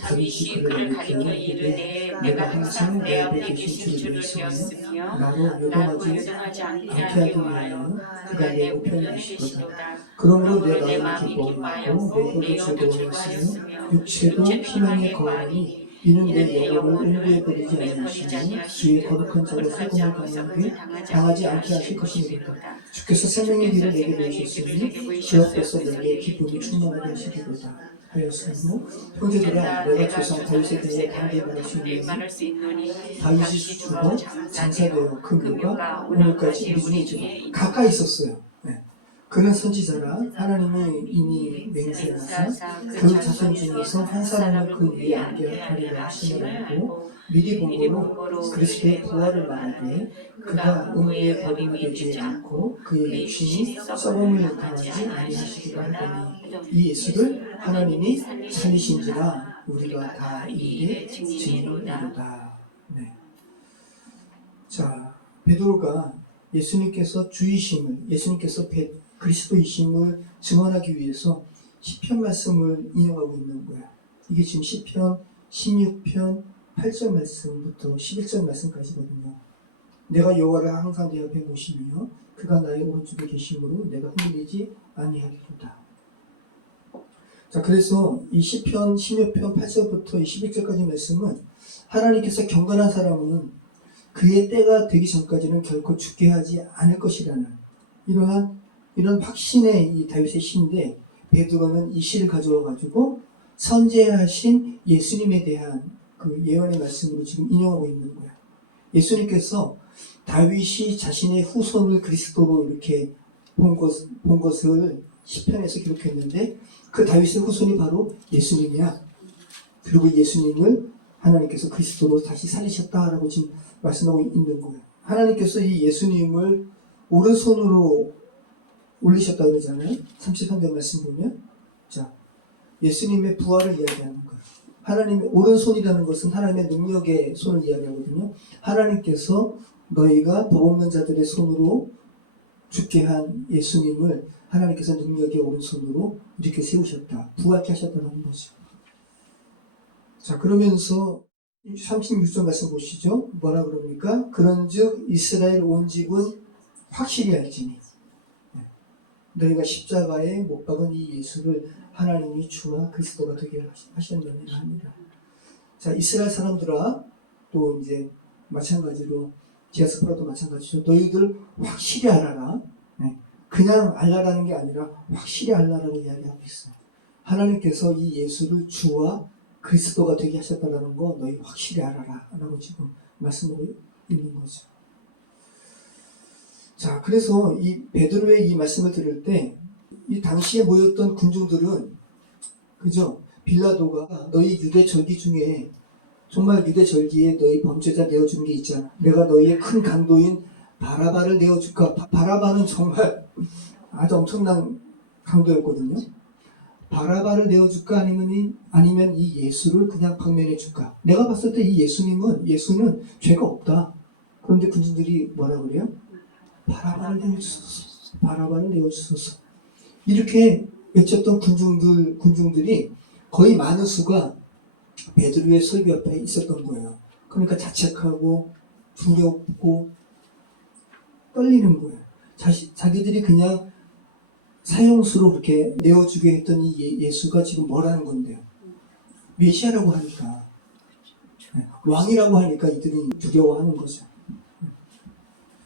다윗이 그를 가리켜 이르되 내가 항상 내 앞에 계신 주를 되었으며 나로 요동하지 않게 하기 위하여 그가 내 우편에 계시도다. 그러므로 내 마음이 기뻐하였고 내 혀도 즐거워하였으며 육체도 희망에 거하니 이는 내 영혼을 음부에 버리지 아니하시며 주의 거룩한 자로 세금을 당하지 않게 하실 것입니다. 주께서 생명의 길을 내게 보이셨으니 주 앞에서 내게 기쁨이 충만하게 하시리로다 하였으므로 형제들아 내가 조상 다윗에 대해 담대히 말할 수 있노니 다윗이 죽어 장사되어 그 묘가 오늘까지 우리 중에 있죠. 가까이 있었어요. 네. 그는 선지자라 하나님이 이미 맹세하사 그 자손 중에서 한 사람을 그 위에 앉게 하리라 하시느라고 미리 본 거로 그리스도의 부활을 말하되 그가 음부의 버림이 되지 않고 그의 육신이 썩음을 당하지 아니하시리라 하더니 이 예수를 하나님이 살리신지라 우리가 다 이에 증인이로다. 네. 자, 베드로가 예수님께서 주이심을, 예수님께서 그리스도이심을 증언하기 위해서 시편 말씀을 인용하고 있는 거야. 이게 지금 시편 16편 8절 말씀부터 11절 말씀까지거든요. 내가 여호와를 항상 내 앞에 모시며 그가 나의 오른쪽에 계심으로 내가 흔들리지 아니하리로다. 자, 그래서 이 시편 16편 8절부터 11절까지 말씀은 하나님께서 경건한 사람은 그의 때가 되기 전까지는 결코 죽게 하지 않을 것이라는 이런 확신의 이 다윗의 시인데, 베드로는 이 시를 가져와 가지고 선제하신 예수님에 대한 그 예언의 말씀으로 지금 인용하고 있는 거야. 예수님께서 다윗이 자신의 후손을 그리스도로 이렇게 본 것을 시편에서 기록했는데, 그 다윗의 후손이 바로 예수님이야. 그리고 예수님을 하나님께서 그리스도로 다시 살리셨다라고 지금 말씀하고 있는 거예요. 하나님께서 이 예수님을 오른손으로 올리셨다고 그러잖아요. 33절 말씀 보면, 자, 예수님의 부활을 이야기하는 거예요. 하나님의 오른손이라는 것은 하나님의 능력의 손을 이야기하거든요. 하나님께서 너희가 법 없는 자들의 손으로 죽게 한 예수님을 하나님께서 능력의 오른손으로 이렇게 세우셨다. 부활케 하셨다는 거죠. 자, 그러면서 36절 말씀 보시죠. 뭐라 그럽니까? 그런즉 이스라엘 온 집은 확실히 알지니 너희가 십자가에 못 박은 이 예수를 하나님이 주와 그리스도가 되게 하셨느니라 합니다. 자, 이스라엘 사람들아, 또 이제 마찬가지로 디아스포라도 마찬가지죠. 너희들 확실히 알아라. 그냥 알라라는 게 아니라 확실히 알라라고 이야기하고 있어요. 하나님께서 이 예수를 주와 그리스도가 되게 하셨다는 거 너희 확실히 알아라 라고 지금 말씀하고 있는 거죠. 자, 그래서 이 베드로의 이 말씀을 들을 때 이 당시에 모였던 군중들은, 그죠? 빌라도가 너희 유대 절기 중에 정말 유대 절기에 너희 범죄자 내어주는 게 있잖아. 내가 너희의 큰 강도인 바라바를 내어줄까? 바라바는 정말 아주 엄청난 강도였거든요. 바라바를 내어줄까? 아니면 이 예수를 그냥 방면해줄까? 내가 봤을 때 이 예수는 죄가 없다. 그런데 군중들이 뭐라 그래요? 바라바를 내어주소서. 바라바를 내어주소서. 이렇게 외쳤던 군중들이 거의 많은 수가 베드로의 설교 옆에 있었던 거예요. 그러니까 자책하고 두렵고 떨리는 거예요. 자기들이 그냥 사형수로 그렇게 내어주게 했던 이 예수가 지금 뭐라는 건데요? 메시아라고 하니까, 왕이라고 하니까 이들이 두려워하는 거죠.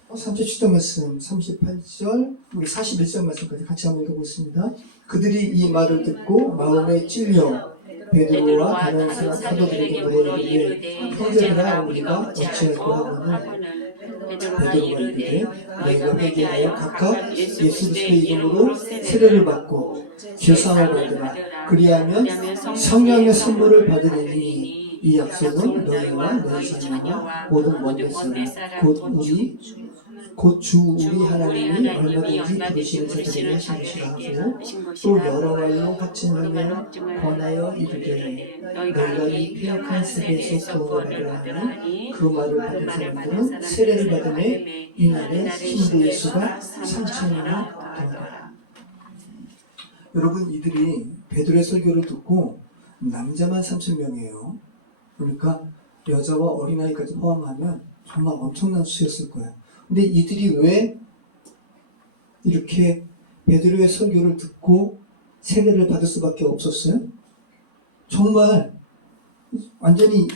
3절 추정 말씀 38절 우리 41절 말씀까지 같이 한번 읽어보겠습니다. 그들이 이 말을 듣고 마음에 찔려 베드로와 다른 사도들에게 물어보되 형제들아 우리가 어찌할까 하거늘 베드로가 이르되 너희가 회개하여 각각 예수 그리스도의 이름으로 세례를 받고 죄사함을 받으라. 그리하면 성령의 선물을 받으리니 이 약속은 너희와 너희 자녀와 모든 원대 사람 곧 주 우리 하나님이 얼마든지 부르시는 자들에게 하신 것이라 하고, 또 여러 말로 확증하며 권하여 이르되 너희가 이 폐역한 세계에서 구원을 받으라 하니 그 말을 받은 사람들은 세례를 받음에 이날에 신도의 수가 3,000이나 되더라. 여러분, 이들이 베드로의 설교를 듣고 남자만 3,000명이에요. 그러니까 여자와 어린아이까지 포함하면 정말 엄청난 수였을 거예요. 근데 이들이 왜 이렇게 베드로의 설교를 듣고 세례를 받을 수밖에 없었어요? 정말 완전히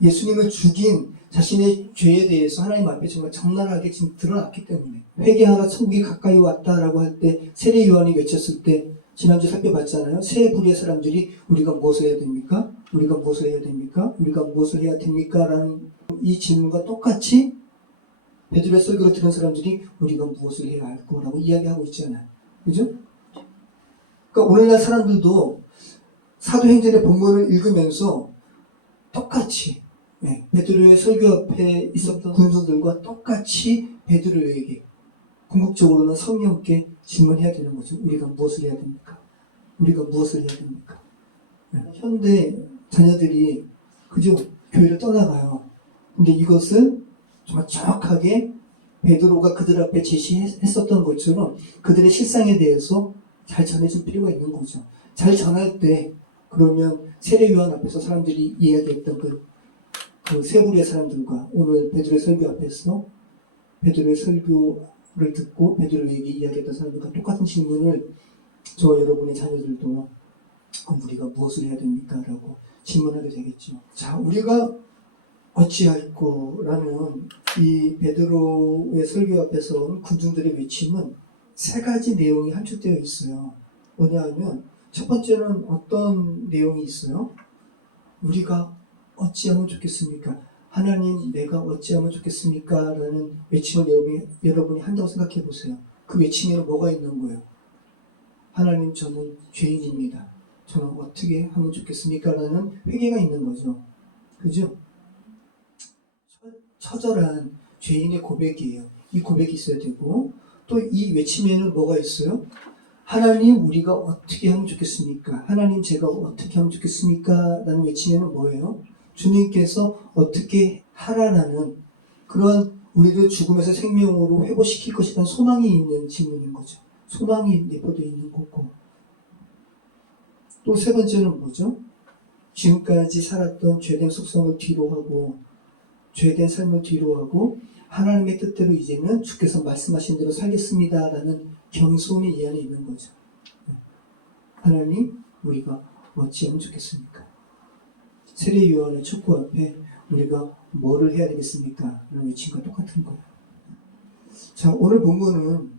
예수님을 죽인 자신의 죄에 대해서 하나님 앞에 정말 적나라하게 지금 드러났기 때문에, 회개하라 천국이 가까이 왔다라고 할 때 세례 요한이 외쳤을 때 지난주 살펴봤잖아요. 새 부류의 사람들이 우리가 무엇을 해야 됩니까? 우리가 무엇을 해야 됩니까? 우리가 무엇을 해야 됩니까? 라는 이 질문과 똑같이 베드로의 설교를 들은 사람들이 우리가 무엇을 해야 할 거라고 이야기하고 있잖아요. 그죠? 그러니까 오늘날 사람들도 사도행전의 본문을 읽으면서 똑같이 베드로의 설교 앞에 있었던 군중들과 똑같이 베드로에게 궁극적으로는 성령께 질문해야 되는 거죠. 우리가 무엇을 해야 됩니까? 우리가 무엇을 해야 됩니까? 현대 자녀들이 그저 교회를 떠나가요. 근데 이것을 정말 정확하게 베드로가 그들 앞에 제시했었던 것처럼 그들의 실상에 대해서 잘 전해줄 필요가 있는 거죠. 잘 전할 때 그러면 세례요한 앞에서 사람들이 이야기했던 그 세부리의 사람들과 오늘 베드로의 설교 앞에서 베드로의 설교를 듣고 베드로에게 이야기했던 사람들과 똑같은 질문을 저와 여러분의 자녀들도 그럼 우리가 무엇을 해야 됩니까? 라고 질문하게 되겠죠. 자, 우리가 어찌할꼬라는 이 베드로의 설교 앞에서 군중들의 외침은 세 가지 내용이 함축되어 있어요. 뭐냐 하면 첫 번째는 어떤 내용이 있어요? 우리가 어찌하면 좋겠습니까? 하나님, 내가 어찌하면 좋겠습니까? 라는 외침을 여러분이 한다고 생각해 보세요. 그 외침에는 뭐가 있는 거예요? 하나님, 저는 죄인입니다. 저는 어떻게 하면 좋겠습니까? 라는 회개가 있는 거죠. 그죠? 처절한 죄인의 고백이에요. 이 고백이 있어야 되고, 또 이 외침에는 뭐가 있어요? 하나님, 우리가 어떻게 하면 좋겠습니까? 하나님, 제가 어떻게 하면 좋겠습니까? 라는 외침에는 뭐예요? 주님께서 어떻게 하라라는 그런 우리를 죽음에서 생명으로 회복시킬 것이라는 소망이 있는 질문인 거죠. 소망이 내포되어 있는 거고. 또 세 번째는 뭐죠? 지금까지 살았던 죄된 속성을 뒤로하고 죄된 삶을 뒤로하고 하나님의 뜻대로 이제는 주께서 말씀하신 대로 살겠습니다 라는 겸손이 이 안에 있는 거죠. 하나님, 우리가 어찌하면 좋겠습니까? 세례 요한의 촉구 앞에 우리가 뭐를 해야 되겠습니까? 라는 외침과 똑같은 거예요. 자, 오늘 본문은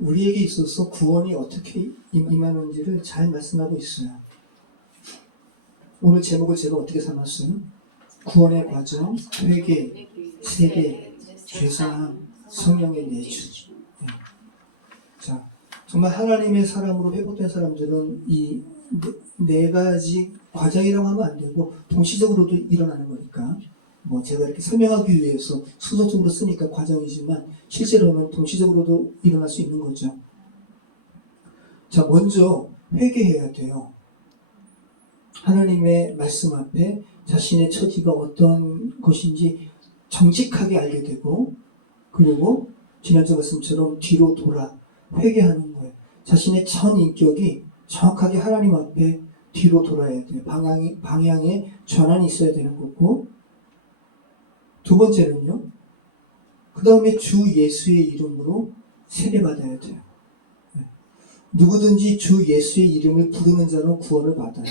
우리에게 있어서 구원이 어떻게 임하는지를 잘 말씀하고 있어요. 오늘 제목을 제가 어떻게 삼았어요? 구원의 과정, 회개, 세례, 죄사함, 성령의 내주. 자, 정말 하나님의 사람으로 회복된 사람들은 이 네 가지 과정이라고 하면 안 되고 동시적으로도 일어나는 거니까 뭐 제가 이렇게 설명하기 위해서 순서적으로 쓰니까 과정이지만 실제로는 동시적으로도 일어날 수 있는 거죠. 자, 먼저 회개해야 돼요. 하나님의 말씀 앞에 자신의 처지가 어떤 것인지 정직하게 알게 되고 그리고 지난주 말씀처럼 뒤로 돌아 회개하는 거예요. 자신의 전 인격이 정확하게 하나님 앞에 뒤로 돌아야 돼요. 방향에 전환이 있어야 되는 거고 두 번째는요. 그 다음에 주 예수의 이름으로 세례받아야 돼요. 누구든지 주 예수의 이름을 부르는 자는 구원을 받아요.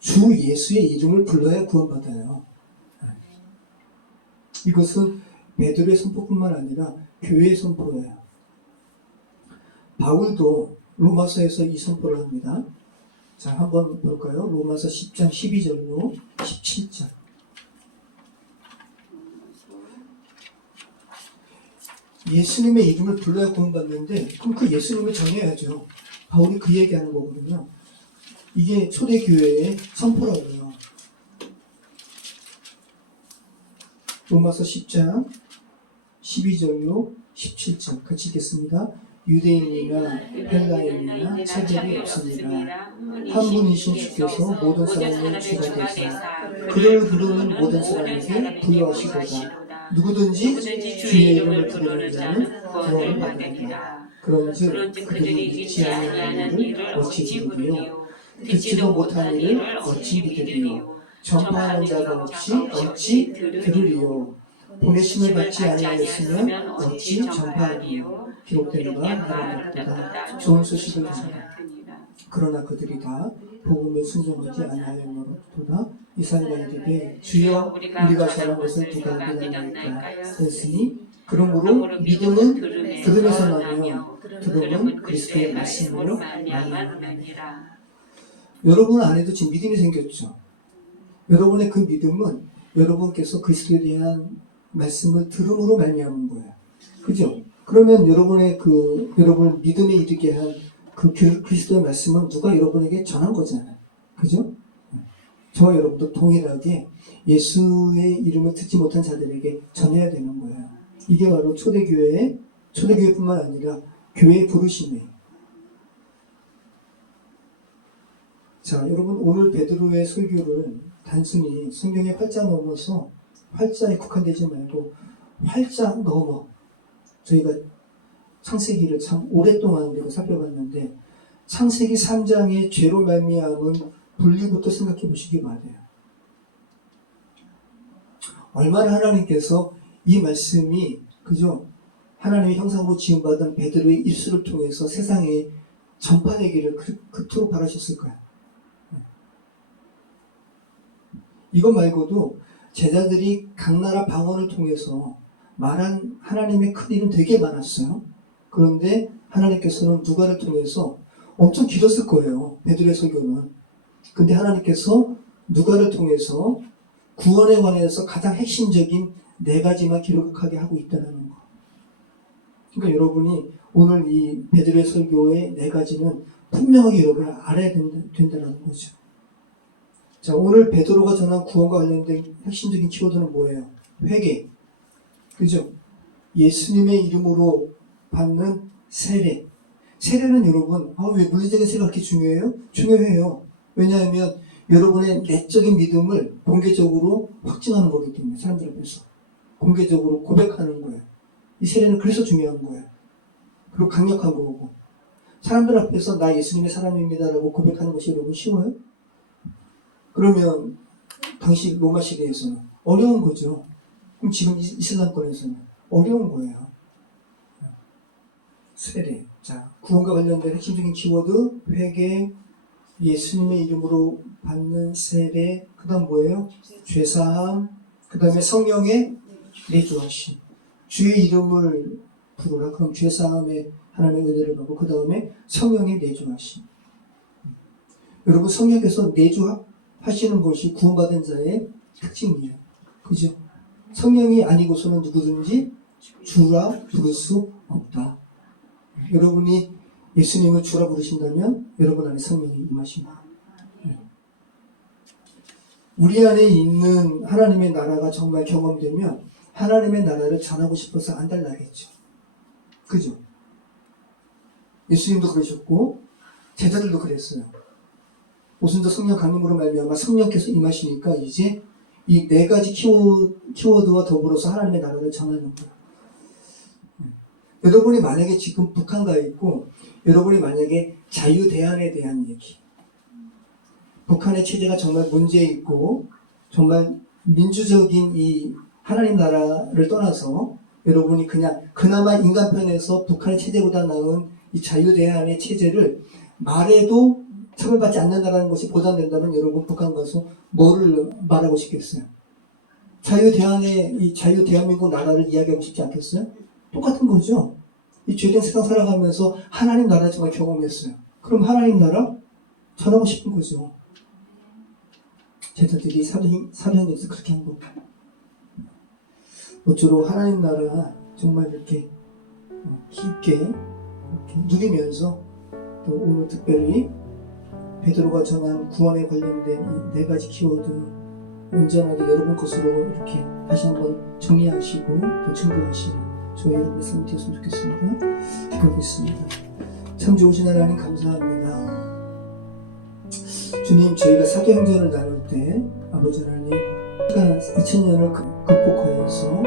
주 예수의 이름을 불러야 구원받아요. 이것은 베드로의 선포뿐만 아니라 교회의 선포예요. 바울도 로마서에서 이 선포를 합니다. 자, 한번 볼까요? 로마서 10장 12절로 17절. 예수님의 이름을 불러야 구원받는데 그럼 그 예수님을 정해야죠. 바울이 그 얘기하는 거거든요. 이게 초대교회의 선포라고요. 로마서 10장 12절로 17절 같이 읽겠습니다. 유대인이나 헬라인이나 차별이 없습니다. 한 분이신 주께서 모든 사람의 주가 되사 그를 부르는 모든 사람에게 부여하시도다. 누구든지 주의 이름을 부르는 자는 구원을 받으리라. 그런즉 그들이 믿지 아니하는 일을 어찌 믿으리요? 듣지도 못한 일을 어찌 믿으리요? 전파하는 자가 없이 어찌 들으리요? 보내심을 받지 아니하였으면 어찌 전파하리요? 기록된 바 하나님보다 좋은 소식을 전하라. 그러나 그들이 다 복음에 순종하지 아니하였노라. 이사야가 이르되 주여 우리가 전한 것을 누가 믿었나이까 했으니 그러므로 믿음은 들음에서 나며 들음은 그리스도의 말씀으로 말미암느니라. 여러분 안에도 지금 믿음이 생겼죠. 여러분의 그 믿음은 여러분께서 그리스도에 대한 말씀을 들음으로 말미암은 거예요. 그죠? 그러면 여러분의 여러분을 믿음에 이르게 한 그 그리스도의 말씀은 누가 여러분에게 전한 거잖아요. 그죠? 저와 여러분도 동일하게 예수의 이름을 듣지 못한 자들에게 전해야 되는 거예요. 이게 바로 초대교회뿐만 아니라 교회의 부르심이에요. 자, 여러분 오늘 베드로의 설교를 단순히 성경의 활자 넘어서 활자에 국한되지 말고 활자 넘어 저희가 창세기를 참 오랫동안 우리가 살펴봤는데 창세기 3장의 죄로 말미암은 분리부터 생각해 보시기 바라요. 얼마나 하나님께서 이 말씀이 그죠? 하나님의 형상으로 지음받은 베드로의 입술을 통해서 세상에 전파되기를 그토록 바라셨을까요? 이것 말고도 제자들이 각 나라 방언을 통해서 말한 하나님의 큰 일은 되게 많았어요. 그런데 하나님께서는 누가를 통해서 엄청 길었을 거예요. 베드로의 설교는. 근데 하나님께서 누가를 통해서 구원에 관해서 가장 핵심적인 4가지만 기록하게 하고 있다는 거. 그러니까 여러분이 오늘 이 베드로의 설교의 4가지는 분명하게 여러분이 알아야 된다는 거죠. 자, 오늘 베드로가 전한 구원과 관련된 핵심적인 키워드는 뭐예요? 회개. 그죠? 예수님의 이름으로 받는 세례. 세례는 여러분, 왜 물리적인 세례가 그렇게 중요해요? 중요해요. 왜냐하면 여러분의 내적인 믿음을 공개적으로 확증하는 거기 때문에 사람들 앞에서 공개적으로 고백하는 거예요. 이 세례는 그래서 중요한 거예요. 그리고 강력한 거고. 사람들 앞에서 나 예수님의 사람입니다라고 고백하는 것이 여러분 쉬워요? 그러면 당시 로마 시대에서는 어려운 거죠. 그럼 지금 이슬람권에서는 어려운 거예요. 세례. 자, 구원과 관련된 핵심적인 키워드, 회개, 예수님의 이름으로 받는 세례, 그 다음 뭐예요? 죄사함, 그 다음에 성령의 내주하심. 주의 이름을 부르라. 그럼 죄사함에 하나님의 은혜를 받고, 그 다음에 성령의 내주하심. 여러분, 성령께서 내주하시는 것이 구원받은 자의 특징이에요. 그죠? 성령이 아니고서는 누구든지 주라 부를 수 없다. 여러분이 예수님을 주라 부르신다면 여러분 안에 성령이 임하십니다. 우리 안에 있는 하나님의 나라가 정말 경험되면 하나님의 나라를 전하고 싶어서 안달나겠죠. 그죠? 예수님도 그러셨고 제자들도 그랬어요. 오순절 성령 강림으로 말미암아 성령께서 임하시니까 이제 이 4가지 키워드와 더불어서 하나님의 나라를 전하는 거예요. 여러분이 만약에 지금 북한 가 있고 여러분이 만약에 자유대안에 대한 얘기, 북한의 체제가 정말 문제 있고 정말 민주적인 이 하나님 나라를 떠나서 여러분이 그냥 그나마 인간편에서 북한의 체제보다 나은 이 자유대안의 체제를 말해도 처벌받지 않는다는 것이 보장된다면 여러분 북한 가서 뭐를 말하고 싶겠어요? 이 자유대한민국 나라를 이야기하고 싶지 않겠어요? 똑같은 거죠. 이 죄된 세상 살아가면서 하나님 나라 정말 경험했어요. 그럼 하나님 나라 전하고 싶은 거죠. 제자들이 사도행전에서 그렇게 한 거고. 모쪼록 하나님 나라 정말 이렇게 깊게 이렇게 누리면서 또 오늘 특별히 베드로가 전한 구원에 관련된 이 4가지 키워드 온전하게 여러분 것으로 이렇게 다시 한번 정리하시고 또 증거하시는 저희 여러분의 삶이 되었으면 좋겠습니다. 기도하겠습니다. 참 좋으신 하나님 감사합니다. 주님, 저희가 사도행전을 나눌 때 아버지 하나님 2000년을 극복하여서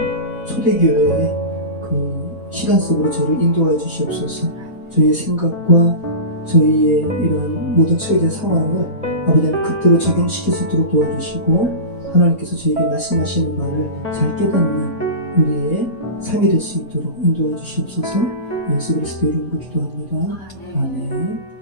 초대교회의 그 시간 속으로 저를 인도하여 주시옵소서. 저희의 생각과 저희의 이런 모든 처해진 상황을 아버지 하나님 그대로 적용시킬 수 있도록 도와주시고 하나님께서 저에게 말씀하시는 말을 잘 깨닫는 우리의 삶이 될 수 있도록 인도해 주시옵소서. 예수 그리스도 이름으로 기도합니다. 아멘.